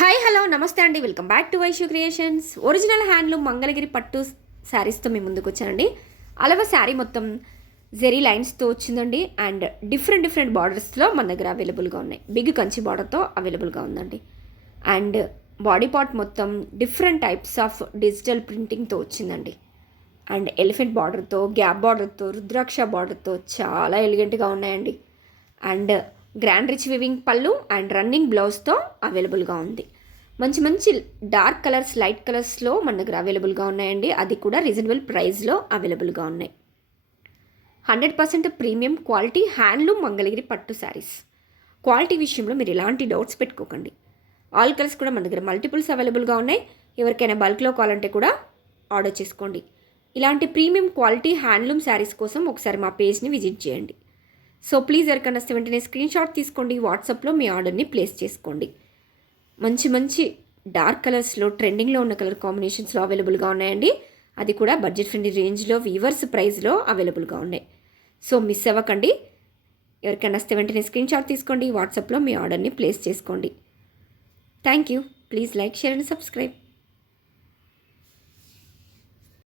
Hi hello నమస్తే అండి, welcome back to Vaishu creations. Original handloom Mangalagiri పట్టు శారీస్తో మీ ముందుకు వచ్చానండి. అలవ శారీ మొత్తం జెరీ లైన్స్తో వచ్చిందండి. అండ్ డిఫరెంట్ బార్డర్స్లో మన దగ్గర అవైలబుల్గా ఉన్నాయి. బిగ్ కంచి బార్డర్తో అవైలబుల్గా ఉందండి. అండ్ బాడీ పార్ట్ మొత్తం డిఫరెంట్ టైప్స్ ఆఫ్ డిజిటల్ ప్రింటింగ్తో వచ్చిందండి. అండ్ ఎలిఫెంట్ బార్డర్తో, గ్యాప్ బార్డర్తో, రుద్రాక్ష బార్డర్తో చాలా ఎలిగెంట్గా ఉన్నాయండి. అండ్ గ్రాండ్ రిచ్ వివింగ్ పళ్ళు అండ్ రన్నింగ్ బ్లౌజ్తో అవైలబుల్గా ఉంది. మంచి మంచి డార్క్ కలర్స్, లైట్ కలర్స్లో మన దగ్గర అవైలబుల్గా ఉన్నాయండి. అది కూడా రీజనబుల్ ప్రైస్లో అవైలబుల్గా ఉన్నాయి. 100% ప్రీమియం క్వాలిటీ హ్యాండ్లూమ్ మంగళగిరి పట్టు శారీస్. క్వాలిటీ విషయంలో మీరు ఎలాంటి డౌట్స్ పెట్టుకోకండి. ఆల్ కలర్స్ కూడా మన దగ్గర మల్టిపుల్స్ అవైలబుల్గా ఉన్నాయి. ఎవరికైనా బల్క్లో కావాలంటే కూడా ఆర్డర్ చేసుకోండి. ఇలాంటి ప్రీమియం క్వాలిటీ హ్యాండ్లూమ్ శారీస్ కోసం ఒకసారి మా పేజ్ని విజిట్ చేయండి. సో ప్లీజ్ ఎవరికైనా వెంటనే స్క్రీన్ షాట్ తీసుకోండి. వాట్సాప్లో మీ ఆర్డర్ని ప్లేస్ చేసుకోండి. మంచి మంచి డార్క్ కలర్స్లో ట్రెండింగ్లో ఉన్న కలర్ కాంబినేషన్స్లో అవైలబుల్గా ఉన్నాయండి. అది కూడా బడ్జెట్ ఫ్రెండ్లీ రేంజ్లో వీవర్స్ ప్రైస్లో అవైలబుల్గా ఉన్నాయి. సో మిస్ అవ్వకండి. ఎవరికైనా వెంటనే స్క్రీన్ షాట్ తీసుకోండి. వాట్సాప్లో మీ ఆర్డర్ని ప్లేస్ చేసుకోండి. Thank you. Please like, share and subscribe.